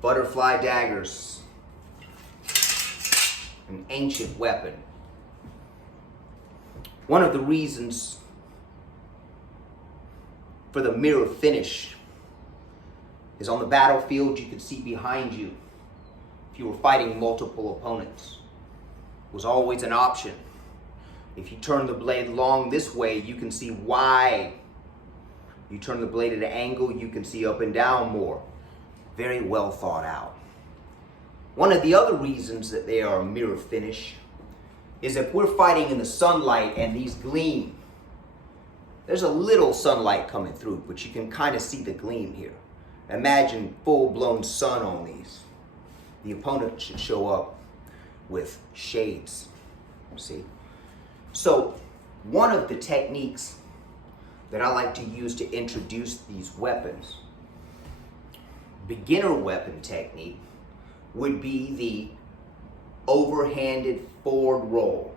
Butterfly daggers, an ancient weapon. One of the reasons for the mirror finish is on the battlefield. You could see behind you, if you were fighting multiple opponents, was always an option. If you turn the blade long this way, you can see wide. You turn the blade at an angle, you can see up and down more. Very well thought out. One of the other reasons that they are a mirror finish is if we're fighting in the sunlight and these gleam, there's a little sunlight coming through, but you can kind of see the gleam here. Imagine full-blown sun on these. The opponent should show up with shades, see? So one of the techniques that I like to use to introduce these weapons, beginner weapon technique, would be the overhanded forward roll,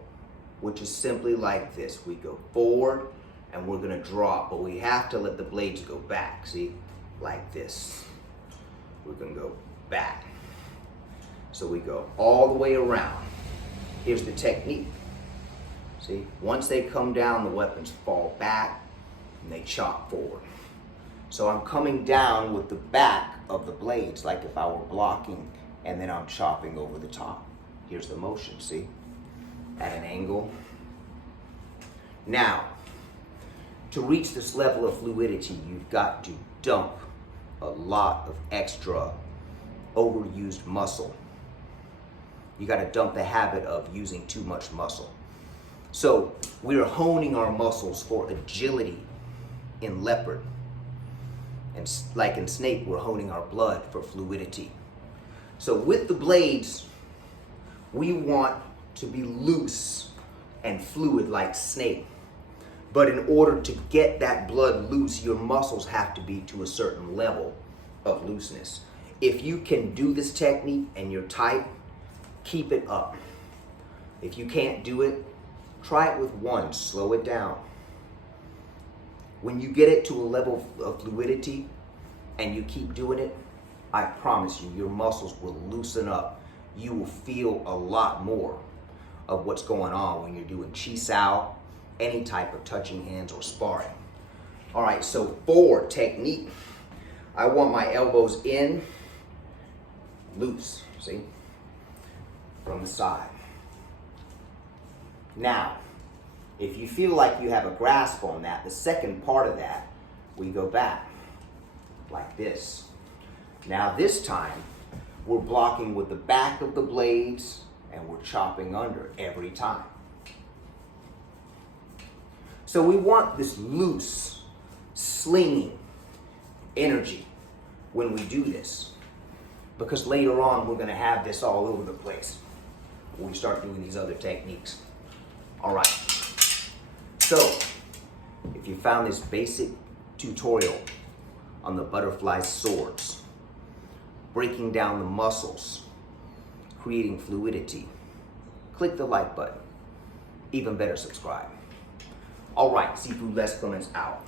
which is simply like this. We go forward and we're gonna drop, but we have to let the blades go back, see? Like this. We're gonna go back. So we go all the way around. Here's the technique. See, once they come down, the weapons fall back and they chop forward. So I'm coming down with the back of the blades, like if I were blocking, and then I'm chopping over the top. Here's the motion, see? At an angle. Now, to reach this level of fluidity, you've got to dump a lot of extra overused muscle. You got to dump the habit of using too much muscle. So we're honing our muscles for agility in leopard. And like in snake, we're honing our blood for fluidity. So with the blades, we want to be loose and fluid like snake. But in order to get that blood loose, your muscles have to be to a certain level of looseness. If you can do this technique and you're tight, keep it up. If you can't do it, try it with one, slow it down. When you get it to a level of fluidity and you keep doing it, I promise you, your muscles will loosen up. You will feel a lot more of what's going on when you're doing chi sao, any type of touching hands or sparring. All right, so forward technique. I want my elbows in, loose, see? From the side. Now, if you feel like you have a grasp on that, the second part of that, we go back like this. Now this time, we're blocking with the back of the blades and we're chopping under every time. So we want this loose, slinging energy when we do this, because later on we're gonna have this all over the place when we start doing these other techniques. All right, so if you found this basic tutorial on the butterfly swords, breaking down the muscles, creating fluidity, click the like button. Even better, subscribe. All right, Seafood Les Clements out.